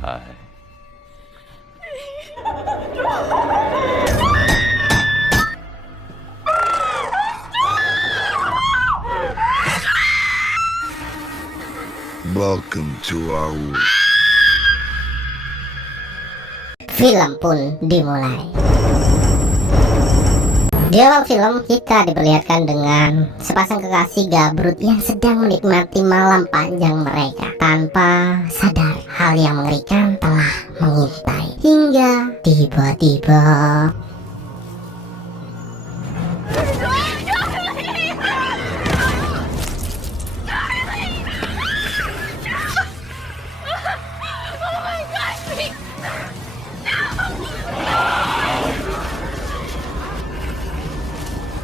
Hai. Welcome to our world. Film pun dimulai. Di awal film kita diperlihatkan dengan sepasang kekasih gabrut yang sedang menikmati malam panjang mereka tanpa sadar hal yang mengerikan telah mengintai. Hingga tiba-tiba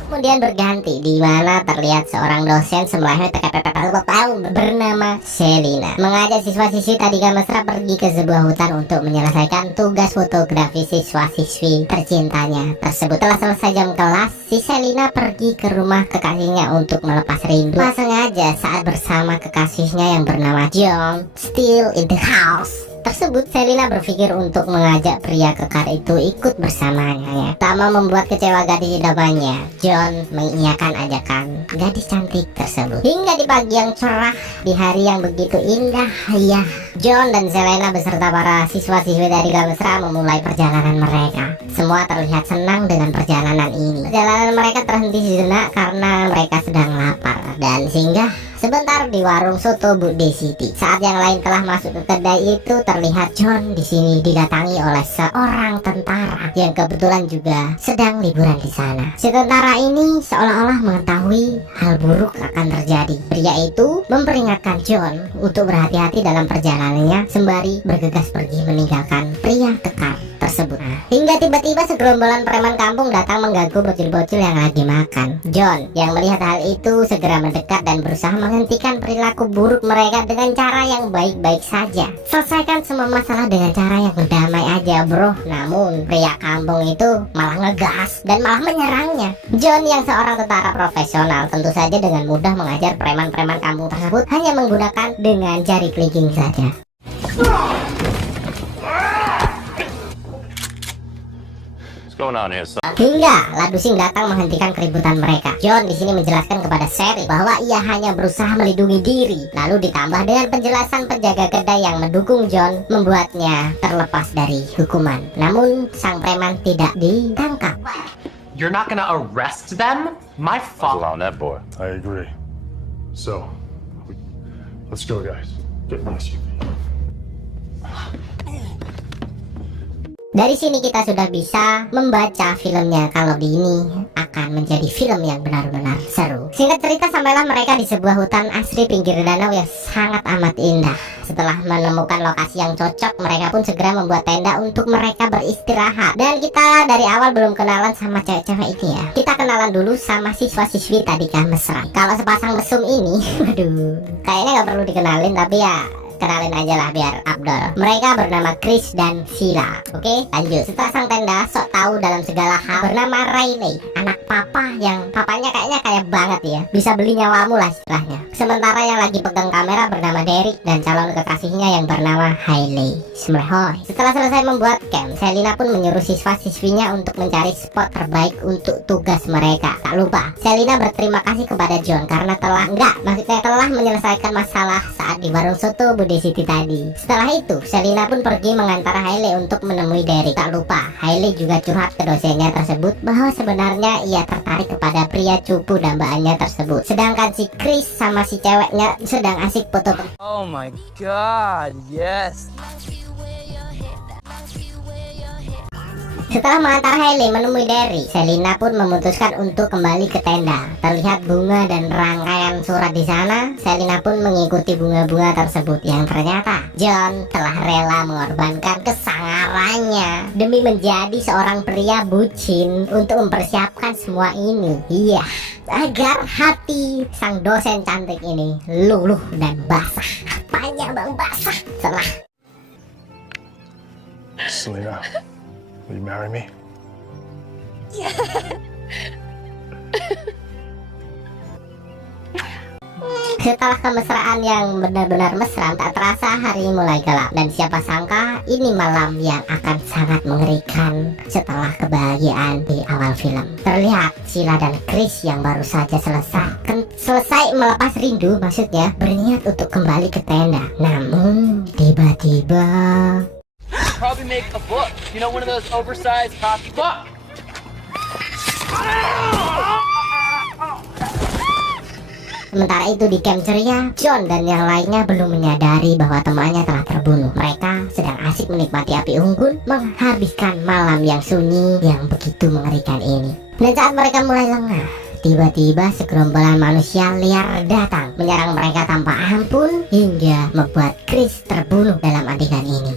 kemudian berganti di mana terlihat seorang dosen semlahnya bernama Selina mengajak siswa-siswi tadika mesra pergi ke sebuah hutan untuk menyelesaikan tugas fotografi siswa-siswi tercintanya tersebut. Telah selesai jam kelas, si Selina pergi ke rumah kekasihnya untuk melepas rindu. Pas sengaja saat bersama kekasihnya yang bernama John still in the house tersebut, Selina berpikir untuk mengajak pria kekar itu ikut bersamanya. Tak mau membuat kecewa gadis idamannya, John mengiyakan ajakan gadis cantik tersebut. Hingga di pagi yang cerah, di hari yang begitu indah, ya, John dan Selina beserta para siswa-siswi dari Gamesra memulai perjalanan mereka. Semua terlihat senang dengan perjalanan ini. Perjalanan mereka terhenti sejenak karena mereka sedang lapar dan singgah sebentar di warung soto Bude City. Saat yang lain telah masuk ke kedai itu, terlihat John di sini didatangi oleh seorang tentara yang kebetulan juga sedang liburan di sana. Si tentara ini seolah-olah mengetahui hal buruk akan terjadi. Pria itu memperingatkan John untuk berhati-hati dalam perjalanannya sembari bergegas pergi meninggalkan pria kekar tersebut. Hingga tiba-tiba segerombolan preman kampung datang mengganggu bocil-bocil yang lagi makan. John yang melihat hal itu segera mendekat dan berusaha menghentikan perilaku buruk mereka dengan cara yang baik-baik saja. Selesaikan semua masalah dengan cara yang damai aja, bro. Namun pria kampung itu malah ngegas dan malah menyerangnya. John yang seorang tentara profesional tentu saja dengan mudah mengajar preman-preman kampung tersebut hanya menggunakan dengan jari kelingking saja. What's going on here, son? Hingga Ladusing datang menghentikan keributan mereka. John di sini menjelaskan kepada Sherry bahwa ia hanya berusaha melindungi diri. Lalu ditambah dengan penjelasan penjaga kedai yang mendukung John membuatnya terlepas dari hukuman. Namun sang preman tidak ditangkap. You're not gonna arrest them? My Fall fault. on that boy. I agree. So, let's go, guys. Get in the SUV. Dari sini kita sudah bisa membaca filmnya kalau di ini akan menjadi film yang benar-benar seru. Singkat cerita, sampailah mereka di sebuah hutan asri pinggir danau yang sangat amat indah. Setelah menemukan lokasi yang cocok, mereka pun segera membuat tenda untuk mereka beristirahat. Dan kita dari awal belum kenalan sama cewek-cewek ini ya. Kita kenalan dulu sama siswa-siswi tadika mesra. Kalau sepasang mesum ini, waduh, kayaknya nggak perlu dikenalin, tapi ya kenalin aja lah biar Abdul. Mereka bernama Chris dan Sheila. Oke, lanjut. Setelah sang tenda sok tahu dalam segala hal bernama Riley, anak papa yang papanya kayaknya kaya banget ya, bisa beli nyawamu lah istilahnya. Sementara yang lagi pegang kamera bernama Derek dan calon kekasihnya yang bernama Hailey Smlehoy. Setelah selesai membuat camp, Selina pun menyuruh siswa-siswinya untuk mencari spot terbaik untuk tugas mereka. Tak lupa, Selina berterima kasih kepada John karena telah menyelesaikan masalah saat di warung soto Bude City tadi. Setelah itu, Selina pun pergi mengantar Hailey untuk menemui Derek. Tak lupa, Hailey juga curhat ke dosennya tersebut bahwa sebenarnya ia tertarik kepada pria cupu dambaannya tersebut. Sedangkan si Chris sama si ceweknya sedang asik foto. Oh my god, yes. Setelah mengantar Hailey menemui Derek, Selina pun memutuskan untuk kembali ke tenda. Terlihat bunga dan rangkaian surat di sana. Selina pun mengikuti bunga-bunga tersebut yang ternyata John telah rela mengorbankan kesangarannya demi menjadi seorang pria bucin untuk mempersiapkan semua ini. Iya, agar hati sang dosen cantik ini luluh dan basah. Apanya bang basah? Setelah Selena, will you marry me? Setelah kemesraan yang benar-benar mesra, tak terasa hari mulai gelap. Dan siapa sangka ini malam yang akan sangat mengerikan setelah kebahagiaan di awal film. Terlihat Sheila dan Chris yang baru saja selesai melepas rindu, maksudnya berniat untuk kembali ke tenda. Namun tiba-tiba Probably make a book. You know, one of those oversized copy books. sementara itu di camp ceria, John dan yang lainnya belum menyadari bahwa temannya telah terbunuh. Mereka sedang asik menikmati api unggun, menghabiskan malam yang sunyi yang begitu mengerikan ini. Dan saat mereka mulai lengah, tiba-tiba segerombolan manusia liar datang menyerang mereka tanpa ampun hingga membuat Chris terbunuh dalam adegan ini.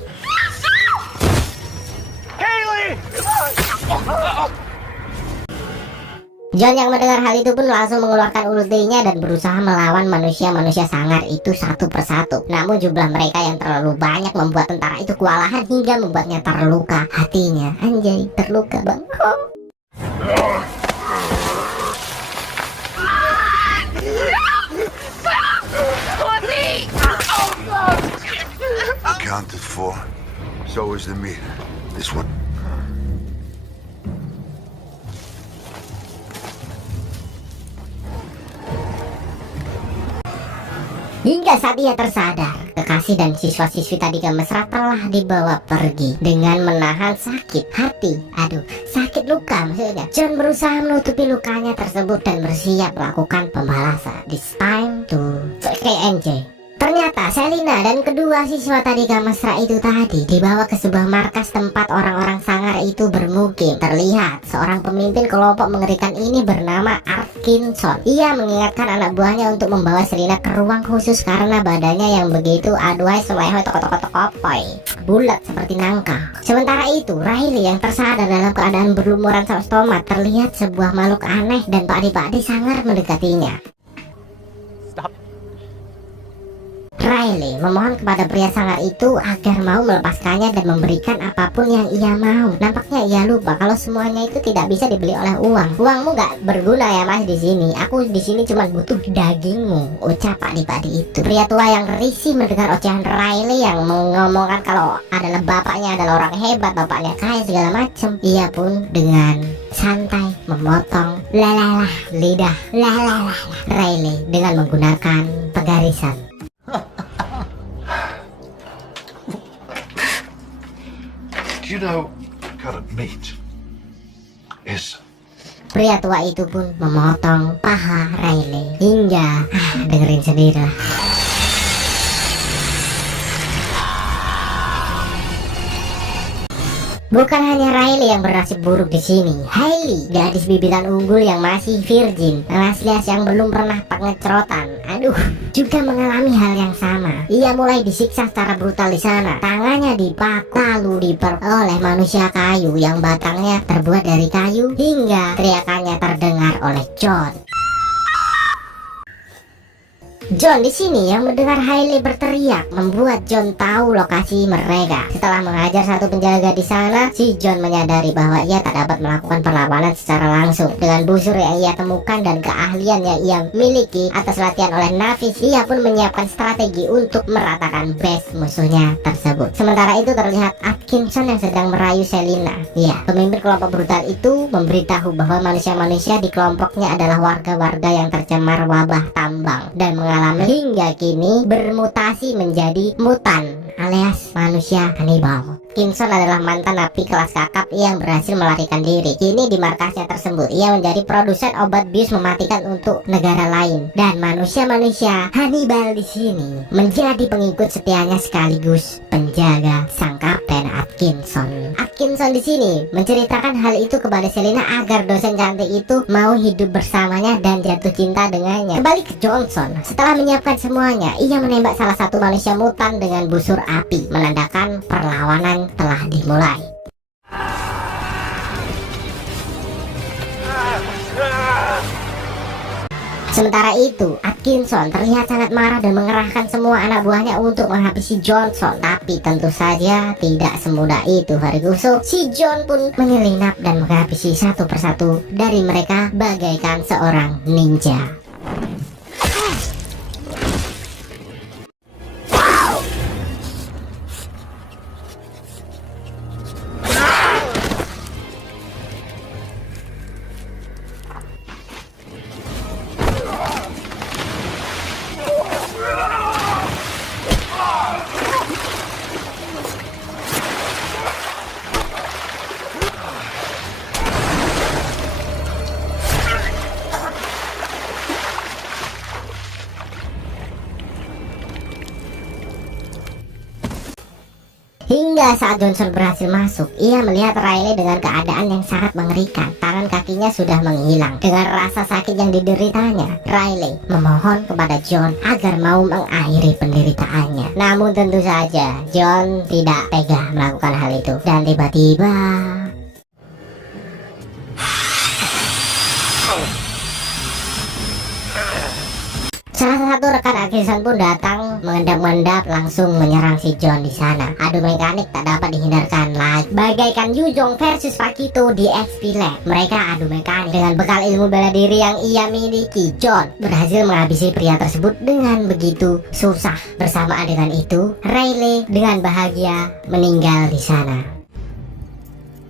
John yang mendengar hal itu pun langsung mengeluarkan ultinya dan berusaha melawan manusia-manusia sangar itu satu persatu. Namun jumlah mereka yang terlalu banyak membuat tentara itu kewalahan hingga membuatnya terluka hatinya. Anjay, terluka bang. Counted for. So is the meat. This one. Hingga saat ia tersadar, kekasih dan siswa-siswi tadi mesra telah dibawa pergi dengan menahan sakit hati. Sakit luka maksudnya. John berusaha menutupi lukanya tersebut dan bersiap melakukan pembalasan. This time to KNJ. Ternyata Selina dan kedua siswa tadi mesra itu tadi dibawa ke sebuah markas tempat orang-orang sangar itu bermukim. Terlihat seorang pemimpin kelompok mengerikan ini bernama Atkinson. Ia mengingatkan anak buahnya untuk membawa Selina ke ruang khusus karena badannya yang begitu aduhai selehoy toko-toko-toko-poy bulat seperti nangka. Sementara itu Riley yang tersadar dalam keadaan berlumuran saus tomat, terlihat sebuah makhluk aneh dan pakde-pakde sangar mendekatinya. Riley memohon kepada pria sangar itu agar mau melepaskannya dan memberikan apapun yang ia mau. Nampaknya ia lupa kalau semuanya itu tidak bisa dibeli oleh uang. Uangmu gak berguna ya mas di sini. Aku di sini cuma butuh dagingmu, ucap pakde-pakde itu. Pria tua yang risih mendengar ocehan Riley yang mengomongkan kalau adalah bapaknya adalah orang hebat, bapaknya kaya segala macam. Ia pun dengan santai memotong lidah Riley dengan menggunakan pegarisan. Do you know what kind of meat is? Pria tua itu pun memotong paha Riley hingga dengerin sendirilah. Bukan hanya Riley yang bernasib buruk di sini. Hailey, gadis bibitan unggul yang masih virgin, alias yang belum pernah pengecerotan, juga mengalami hal yang sama. Ia mulai disiksa secara brutal di sana. Tangannya dipaku, lalu oleh manusia kayu yang batangnya terbuat dari kayu, hingga teriakannya terdengar oleh John. John di sini yang mendengar Hailey berteriak membuat John tahu lokasi mereka. Setelah mengajar satu penjaga di sana, si John menyadari bahwa ia tak dapat melakukan perlawanan secara langsung. Dengan busur yang ia temukan dan keahlian yang ia miliki atas latihan oleh Navis, ia pun menyiapkan strategi untuk meratakan base musuhnya tersebut. Sementara itu terlihat Atkinson yang sedang merayu Selina. Ya, pemimpin kelompok brutal itu memberitahu bahwa manusia-manusia di kelompoknya adalah warga-warga yang tercemar wabah tambang dan mengalami hingga kini bermutasi menjadi mutan alias manusia kanibal. Atkinson adalah mantan napi kelas kakap yang berhasil melarikan diri. Kini di markasnya tersebut ia menjadi produsen obat bius mematikan untuk negara lain, dan manusia-manusia Hannibal di sini menjadi pengikut setianya sekaligus penjaga sang kapten Atkinson. Atkinson di sini menceritakan hal itu kepada Selina agar dosen cantik itu mau hidup bersamanya dan jatuh cinta dengannya. Kembali ke Johnson, setelah menyiapkan semuanya, ia menembak salah satu manusia mutan dengan busur api, menandakan perlawanan telah dimulai. Sementara itu, Atkinson terlihat sangat marah dan mengerahkan semua anak buahnya untuk menghabisi Johnson. Tapi tentu saja tidak semudah itu, Ferguson. Si John pun menyelinap dan menghabisi satu persatu dari mereka bagaikan seorang ninja. Hingga saat Johnson berhasil masuk, ia melihat Riley dengan keadaan yang sangat mengerikan. Tangan kakinya sudah menghilang. Dengan rasa sakit yang dideritanya, Riley memohon kepada John agar mau mengakhiri penderitaannya. Namun tentu saja John tidak tega melakukan hal itu. Dan tiba-tiba salah satu rekan Atkinson pun datang mengendap-endap langsung menyerang si John di sana. Adu mekanik tak dapat dihindarkan lagi. Bagaikan Yu Jong versus Pakito di XP Lab. Mereka adu mekanik dengan bekal ilmu bela diri yang ia miliki. John berhasil menghabisi pria tersebut dengan begitu susah. Bersamaan dengan itu, Riley dengan bahagia meninggal di sana.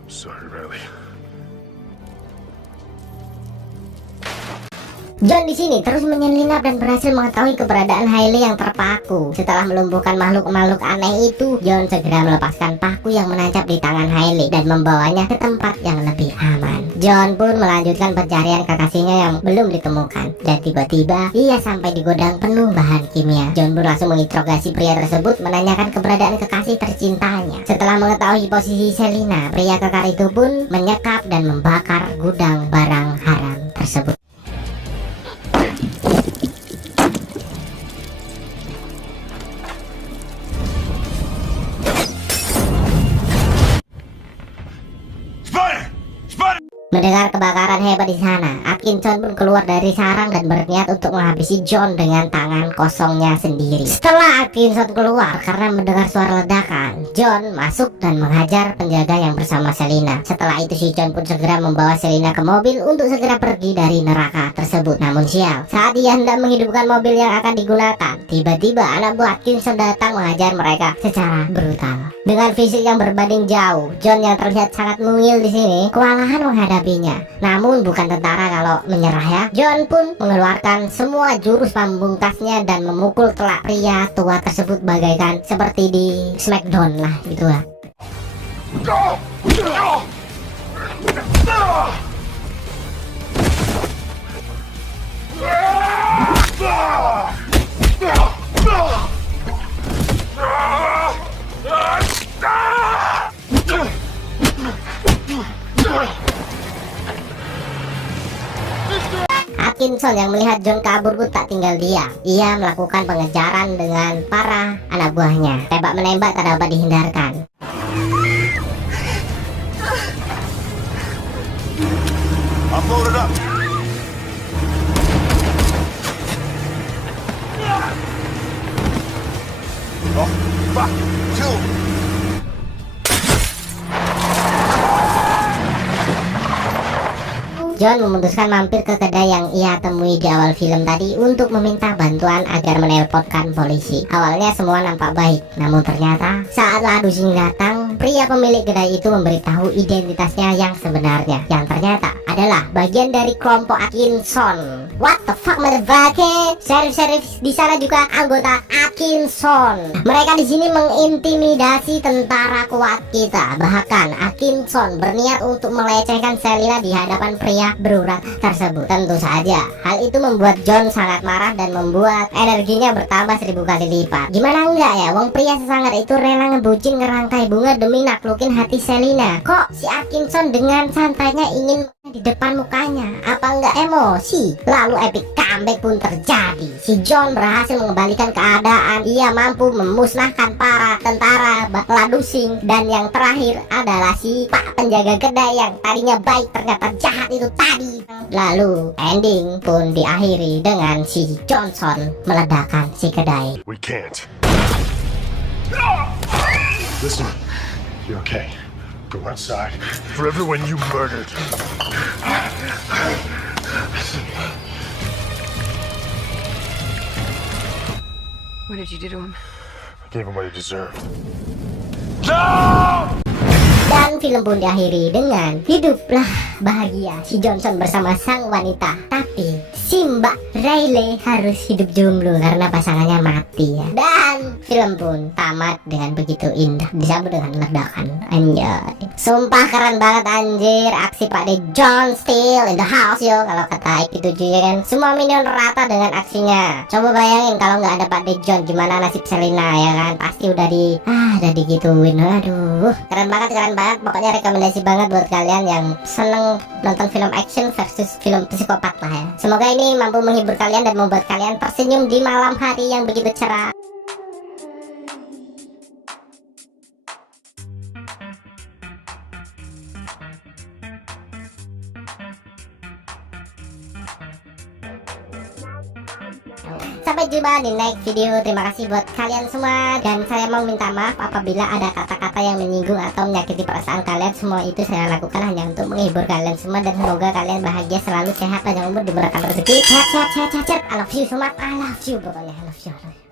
Sorry, Riley. John di sini terus menyelinap dan berhasil mengetahui keberadaan Hailey yang terpaku. Setelah melumpuhkan makhluk-makhluk aneh itu, John segera melepaskan paku yang menancap di tangan Hailey dan membawanya ke tempat yang lebih aman. John pun melanjutkan pencarian kekasihnya yang belum ditemukan. Dan tiba-tiba ia sampai di gudang penuh bahan kimia. John pun langsung menginterogasi pria tersebut, menanyakan keberadaan kekasih tercintanya. Setelah mengetahui posisi Selina, pria kekar itu pun menyekap dan membakar gudang barang haram tersebut. Mendengar kebakaran hebat di sana, Atkinson pun keluar dari sarang dan berniat untuk menghabisi John dengan tangan kosongnya sendiri. Setelah Atkinson keluar karena mendengar suara ledakan, John masuk dan menghajar penjaga yang bersama Selina. Setelah itu si John pun segera membawa Selina ke mobil untuk segera pergi dari neraka tersebut. Namun sial, saat dia hendak menghidupkan mobil yang akan digunakan, tiba-tiba anak buah Atkinson datang menghajar mereka secara brutal. Dengan fisik yang berbanding jauh, John yang terlihat sangat mungil di sini kewalahan menghadapinya. Namun bukan tentara kalau menyerah ya. John pun mengeluarkan semua jurus pamungkasnya dan memukul telak pria tua tersebut bagaikan seperti di Smackdown lah gitu lah. Atkinson yang melihat John kabur pun tak tinggal diam. Ia melakukan pengejaran dengan para anak buahnya. Tembak menembak tak dapat dihindarkan. I'm loaded up. Oh, fuck. Kill him. John memutuskan mampir ke kedai yang ia temui di awal film tadi untuk meminta bantuan agar menelponkan polisi. Awalnya semua nampak baik, namun ternyata saat Ladusing datang, pria pemilik kedai itu memberitahu identitasnya yang sebenarnya, yang ternyata adalah bagian dari kelompok Atkinson. What the fuck motherfucker? Sheriff di sana juga anggota Atkinson. Mereka di sini mengintimidasi tentara kuat kita. Bahkan Atkinson berniat untuk melecehkan Selina di hadapan pria berurat tersebut. Tentu saja hal itu membuat John sangat marah dan membuat energinya bertambah 1000 kali lipat. Gimana enggak ya, wong pria sesangar itu rela ngebucin ngerangkai bunga demi naklukin hati Selina. Kok si Atkinson dengan santainya ingin di depan mukanya? Apa enggak emosi? Lalu epic comeback pun terjadi. Si John berhasil mengembalikan keadaan. Ia mampu memusnahkan para tentara Ladusing. Dan yang terakhir adalah si pak penjaga kedai yang tadinya baik ternyata jahat itu tadi. Lalu ending pun diakhiri dengan si Johnson meledakkan si kedai. We can't. Listen, you're okay. Go outside. For everyone you murdered. What did you do to him? I gave him what he deserved. Dan film pun diakhiri dengan hiduplah bahagia si Johnson bersama sang wanita. Tapi si Mbak Riley harus hidup jomblo karena pasangannya mati ya. Dan film pun tamat dengan begitu indah, disambut dengan ledakan. Anjay, sumpah keren banget anjir. Aksi Pak De John Steele in the house yo, kalau kata IQ7 ya kan. Semua minion rata dengan aksinya. Coba bayangin kalau nggak ada Pak De John, gimana nasib Selina ya kan. Pasti udah digituin. Aduh, keren banget. Pokoknya rekomendasi banget buat kalian yang seneng nonton film action versus film psikopat lah ya. Semoga ini mampu menghibur kalian dan membuat kalian tersenyum di malam hari yang begitu cerah. Sampai jumpa di next video. Terima kasih buat kalian semua. Dan saya mau minta maaf apabila ada kata-kata yang menyinggung atau menyakiti perasaan kalian. Semua itu saya lakukan hanya untuk menghibur kalian semua. Dan semoga kalian bahagia selalu, sehat, panjang umur, diberikan rezeki. Sehat. I love you so much. I love you pokoknya. I love you.